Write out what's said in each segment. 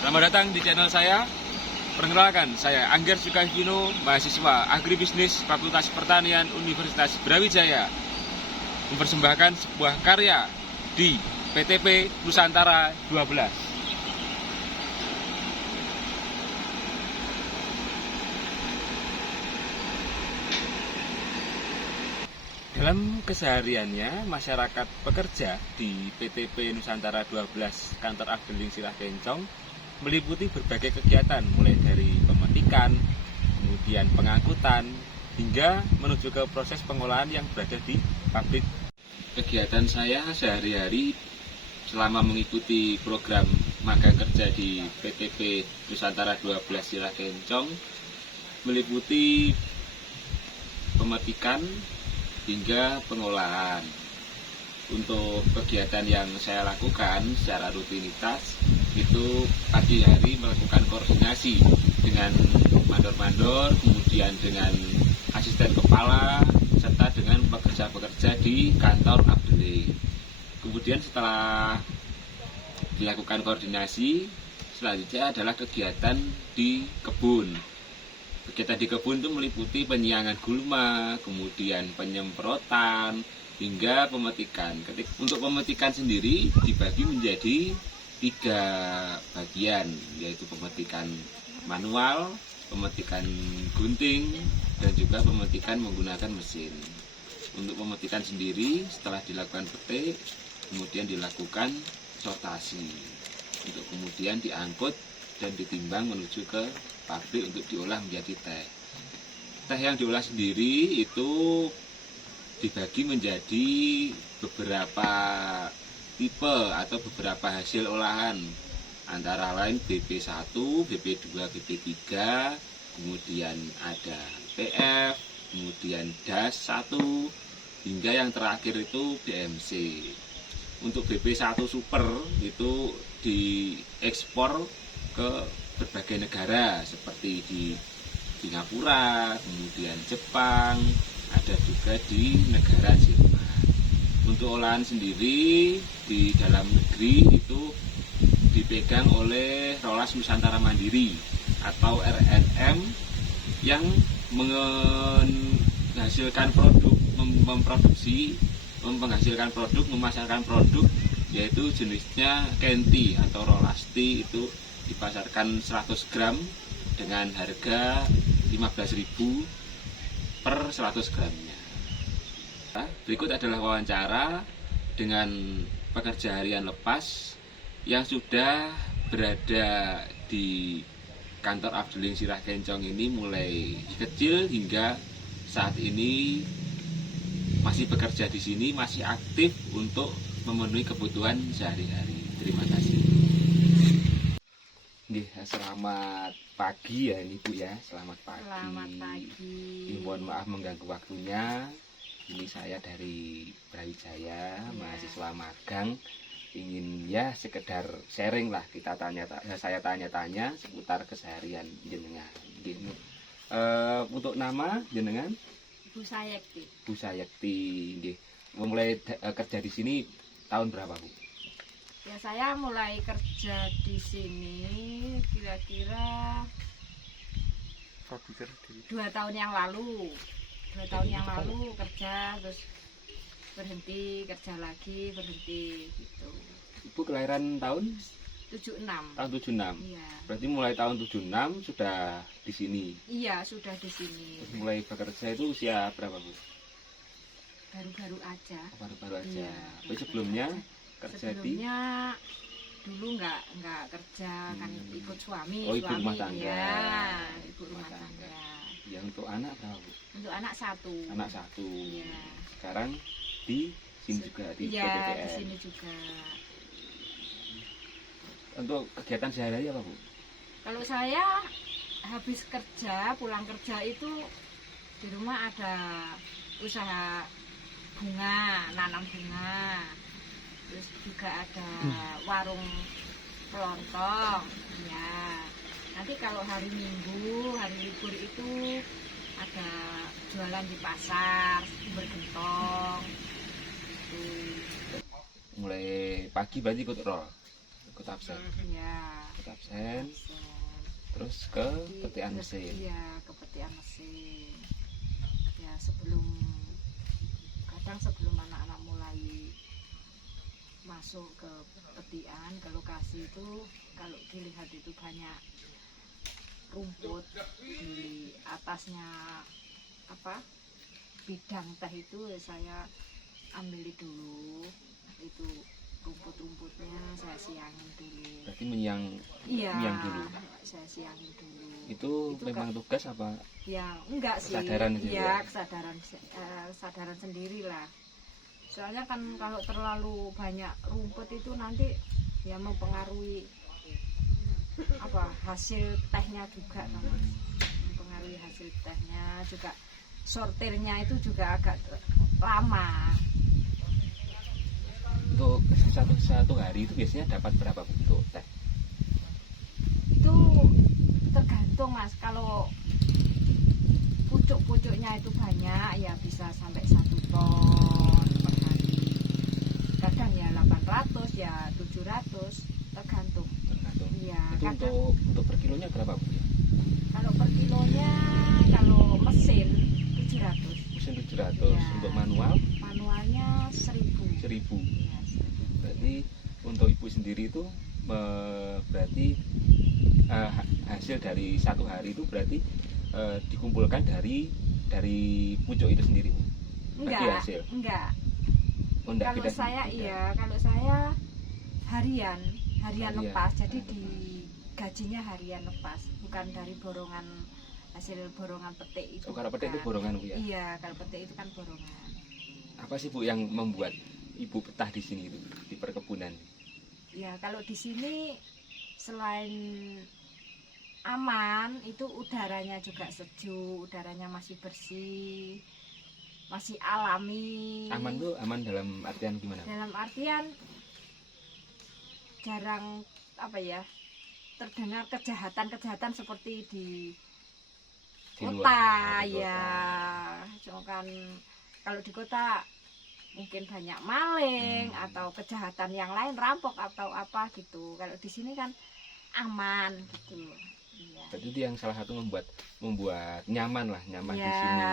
Selamat datang di channel saya. Perkenalkan, saya Angger Sukavino, mahasiswa Agribisnis Fakultas Pertanian Universitas Brawijaya, mempersembahkan sebuah karya di PTP Nusantara 12. Dalam kesehariannya, masyarakat pekerja di PTP Nusantara 12 Kantor Afdeling Sirah Kencong meliputi berbagai kegiatan, mulai dari pemetikan, kemudian pengangkutan, hingga menuju ke proses pengolahan yang berada di pabrik. Kegiatan saya sehari-hari selama mengikuti program magang kerja di PTP Nusantara 12 Sirah Kencong meliputi pemetikan hingga pengolahan. Untuk kegiatan yang saya lakukan secara rutinitas itu pagi hari melakukan koordinasi dengan mandor-mandor, kemudian dengan asisten kepala, serta dengan pekerja-pekerja di kantor Afdeling. Kemudian setelah dilakukan koordinasi, selanjutnya adalah kegiatan di kebun. Kegiatan di kebun itu meliputi penyiangan gulma, kemudian penyemprotan, hingga pemetikan. Untuk pemetikan sendiri dibagi menjadi 3 bagian, yaitu pemetikan manual, pemetikan gunting, dan juga pemetikan menggunakan mesin. Untuk pemetikan sendiri setelah dilakukan petik, kemudian dilakukan sortasi, untuk kemudian diangkut dan ditimbang menuju ke pabrik untuk diolah menjadi teh. Teh yang diolah sendiri itu dibagi menjadi beberapa tipe atau beberapa hasil olahan, antara lain BP1, BP2, BP3, kemudian ada PF, kemudian DAS 1, hingga yang terakhir itu DMC. Untuk BP1 Super itu diekspor ke berbagai negara seperti di Singapura, kemudian Jepang, ada juga di negara Jerman. Untuk olahan sendiri di dalam negeri itu dipegang oleh Rolas Nusantara Mandiri atau RNM yang menghasilkan produk, menghasilkan produk, memasarkan produk, yaitu jenisnya Kenti atau Rolasti. Itu dipasarkan 100 gram dengan harga 15.000 per 100 gramnya. Berikut adalah wawancara dengan pekerja harian lepas yang sudah berada di kantor Afdeling Sirah Kencong ini mulai kecil hingga saat ini masih bekerja di sini, masih aktif untuk memenuhi kebutuhan sehari-hari. Terima kasih. Selamat pagi ya ini Bu ya, selamat pagi. Selamat pagi. Mohon maaf mengganggu waktunya. Ini saya dari Brawijaya, mahasiswa magang. Ingin ya sekedar sharing lah, saya tanya-tanya seputar keseharian jenengan. Untuk nama jenengan? Bu Sayekti. Bu Sayekti. Memulai kerja di sini tahun berapa Bu? Ya, saya mulai kerja di sini kira-kira 2 tahun yang lalu. 2 tahun yang lalu kerja, terus berhenti, kerja lagi, berhenti gitu. Ibu kelahiran tahun? 76. Tahun 76. Iya. Berarti mulai tahun 76 sudah di sini. Iya, sudah di sini. Terus mulai bekerja itu usia berapa Bu? Baru-baru aja. Baru-baru aja. Iya, Tapi sebelumnya kerja sebelumnya dulu nggak kerja, kan ikut suami. Oh, ibu suami, rumah tangga. Ya, ibu rumah tangga. Ya, untuk anak berapa Bu? Untuk anak 1. Anak 1. Iya. Sekarang di sini juga di Iya, PTPN. di sini juga. Untuk kegiatan sehari-hari apa Bu? Kalau saya habis kerja, pulang kerja itu di rumah ada usaha bunga, nanam bunga. Terus juga ada warung kelontong. Ya. Nanti kalau hari Minggu, hari libur itu ada jualan di pasar, bergentong. Mulai pagi berarti ikut ikut absen. Ya. Ikut absen, Absen. terus ke Jadi, petikan mesin. Iya, ke petikan mesin. Ya kadang sebelum anak-anak mulai masuk ke petikan, ke lokasi itu kalau dilihat itu banyak rumput di atasnya bidang teh itu, saya ambil dulu itu rumput-rumputnya, saya siangin dulu. Berarti menyiang dulu. Saya siangin dulu. Itu memang tugas apa? Ya enggak sih. Kesadaran sih. Ya kesadaran sendiri lah. Soalnya kan kalau terlalu banyak rumput itu nanti ya mempengaruhi hasil tehnya juga, mempengaruhi hasil tehnya juga. Sortirnya itu juga agak lama. Untuk satu hari itu biasanya dapat berapa bentuk teh? Itu tergantung Mas. Kalau pucuk-pucuknya itu banyak ya bisa sampai 1 ton per hari. Kadang ya 800 ya 700, tergantung. Iya, itu untuk per kilonya berapa Bu? Kalau per kilonya, kalau mesin 700. Mesin 700 ya. Untuk manualnya 1000. Ya, 1000. Berarti untuk ibu sendiri itu berarti hasil dari satu hari itu berarti dikumpulkan dari pucuk itu sendiri. Enggak. Oh, kalau saya harian lepas, jadi di gajinya harian lepas, bukan dari hasil borongan petik itu. Kalau petik itu borongan Bu ya? Iya, kalau petik itu kan borongan. Apa sih Bu yang membuat ibu betah di sini itu, di perkebunan? Ya kalau di sini selain aman, itu udaranya juga sejuk, udaranya masih bersih, masih alami. Aman tuh aman dalam artian gimana? Dalam artian jarang terdengar kejahatan seperti di kota ya. Cuma kan kalau di kota mungkin banyak maling atau kejahatan yang lain, rampok atau apa gitu. Kalau di sini kan aman gitu. Iya. Jadi itu yang salah satu membuat nyaman ya, di sini,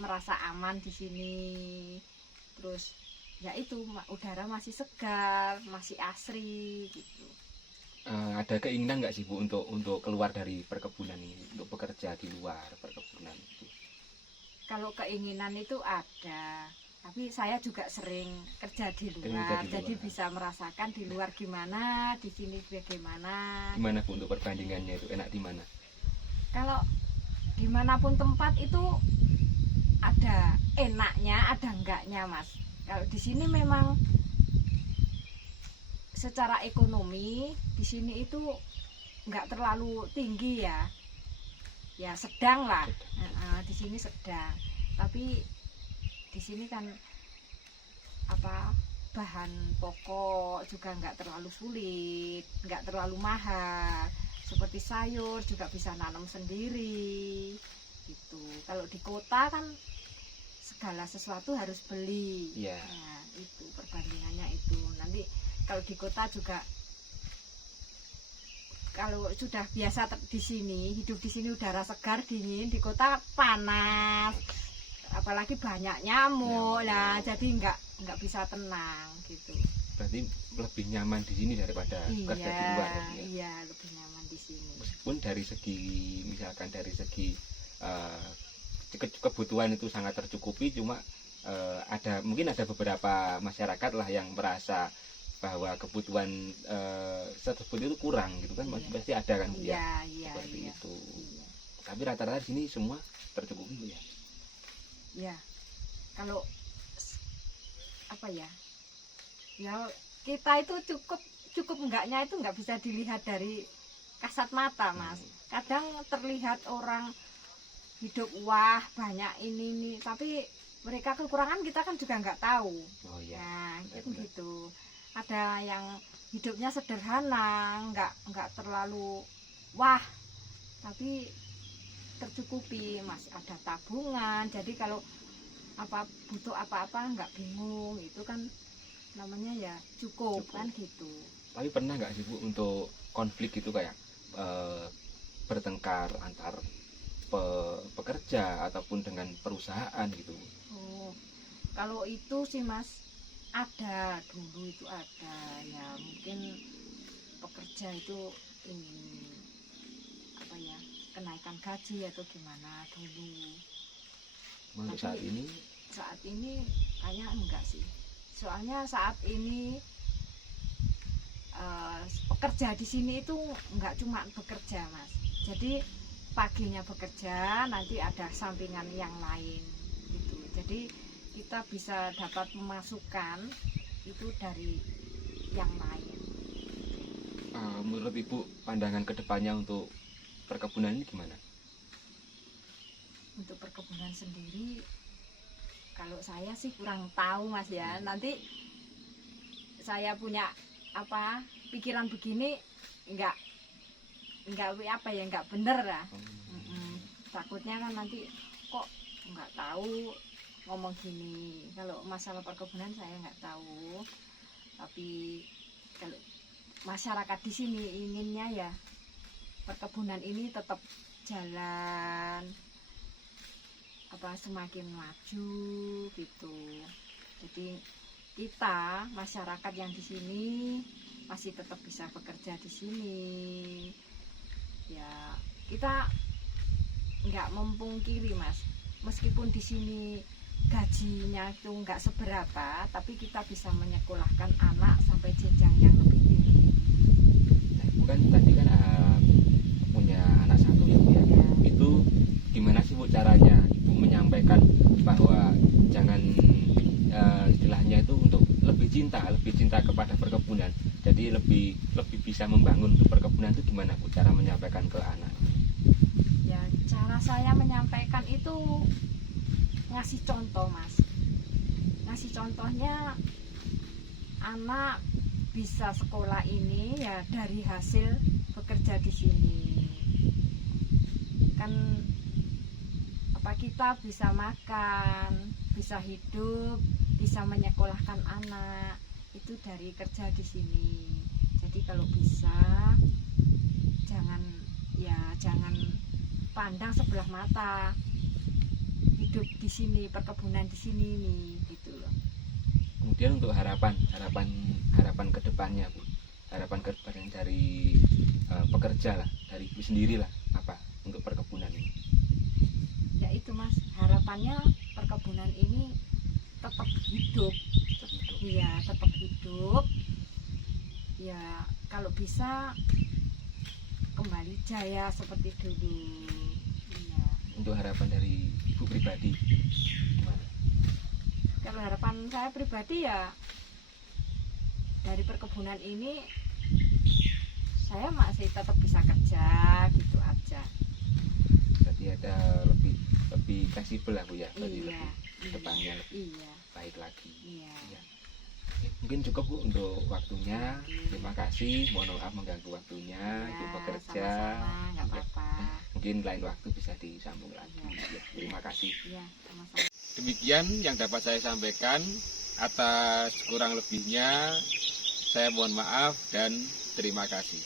merasa aman di sini. Terus ya itu udara masih segar, masih asri gitu. Ada keinginan nggak sih Bu untuk keluar dari perkebunan ini, untuk bekerja di luar perkebunan itu? Kalau keinginan itu ada, tapi saya juga sering kerja di luar, jadi bisa merasakan di luar gimana, di sini bagaimana. Gimana Bu untuk perbandingannya itu, enak di mana? Kalau dimanapun tempat itu ada enaknya, ada enggaknya Mas. Kalau di sini memang secara ekonomi di sini itu nggak terlalu tinggi ya sedang lah. Di sini sedang, tapi di sini kan bahan pokok juga nggak terlalu sulit, nggak terlalu mahal. Seperti sayur juga bisa nanam sendiri gitu. Kalau di kota kan segala sesuatu harus beli. Nah, itu perbandingannya itu. Nanti kalau di kota juga, kalau sudah biasa di sini, hidup di sini udara segar dingin, di kota panas, apalagi banyak nyamuk lah, jadi nggak bisa tenang gitu. Berarti lebih nyaman di sini daripada kerja di luar ya? Iya, lebih nyaman di sini. Meskipun dari segi kebutuhan itu sangat tercukupi, cuma mungkin ada beberapa masyarakat lah yang merasa bahwa kebutuhan tersebut itu kurang gitu kan. Pasti ada kan Bu ya? Seperti itu. Tapi rata-rata di sini semua tercukupi Bu ya? Ya, kalau ya kita itu cukup enggaknya itu nggak bisa dilihat dari kasat mata Mas. Kadang terlihat orang hidup wah banyak ini, tapi mereka kekurangan kita kan juga nggak tahu. Nah gitu. Ada yang hidupnya sederhana, nggak terlalu wah, tapi tercukupi, masih ada tabungan. Jadi kalau butuh apa-apa nggak bingung, itu kan namanya ya cukup kan gitu. Tapi pernah nggak sih Bu untuk konflik itu kayak bertengkar antar pekerja ataupun dengan perusahaan gitu? Oh, kalau itu sih Mas, ada dulu itu ada ya, mungkin pekerja itu ingin apa ya, kenaikan gaji atau gimana dulu. Untuk Tapi saat ini kayaknya enggak sih, soalnya saat ini pekerja di sini itu enggak cuma bekerja Mas, jadi paginya bekerja, nanti ada sampingan yang lain gitu. Jadi kita bisa dapat pemasukan itu dari yang lain. Menurut Ibu pandangan kedepannya untuk perkebunan ini gimana? Untuk perkebunan sendiri, kalau saya sih kurang tahu Mas ya. Nanti saya punya apa pikiran begini enggak apa ya, enggak bener lah. Takutnya kan nanti kok enggak tahu ngomong gini. Kalau masalah perkebunan saya enggak tahu, tapi kalau masyarakat di sini inginnya ya perkebunan ini tetap jalan apa semakin maju gitu. Jadi kita masyarakat yang di sini masih tetap bisa bekerja di sini. Ya, kita nggak mempungkiri Mas, meskipun di sini gajinya itu nggak seberapa, tapi kita bisa menyekolahkan anak sampai jenjang yang lebih tinggi. Nah, bukan tadi kan punya anak satu ya Bu ya. Itu gimana sih Bu caranya Ibu menyampaikan bahwa jangan istilahnya itu untuk lebih cinta kepada perkebunan, jadi lebih bisa membangun untuk perkebunan itu gimana Bu cara menyampaikan ke anak? Ya, cara saya menyampaikan itu ngasih contoh Mas, ngasih contohnya anak bisa sekolah ini ya dari hasil bekerja di sini kan, apa kita bisa makan, bisa hidup, bisa menyekolahkan anak itu dari kerja di sini. Jadi kalau bisa jangan pandang sebelah mata, hidup di sini, perkebunan di sini nih gitu loh. Kemudian untuk harapan kedepannya Bu, harapan kedepannya dari pekerja lah, dari Ibu sendiri lah, apa untuk perkebunan ini? Ya itu Mas, harapannya perkebunan ini tetap hidup. Iya, tetap hidup. Ya, kalau bisa kembali jaya seperti dulu. Iya. Untuk harapan dari Ibu pribadi gimana? Kalau harapan saya pribadi ya dari perkebunan ini saya masih tetap bisa kerja gitu aja. Jadi ada lebih fleksibel lah Bu ya, lebih depannya lebih baik lagi. Iya. Ya. Oke, mungkin cukup Bu untuk waktunya. Terima kasih, mohon maaf mengganggu waktunya Ibu bekerja. Sama-sama, nggak apa-apa. Mungkin lain waktu bisa disambung lagi. Ya, terima kasih. Iya, sama-sama. Demikian yang dapat saya sampaikan. Atas kurang lebihnya saya mohon maaf dan terima kasih.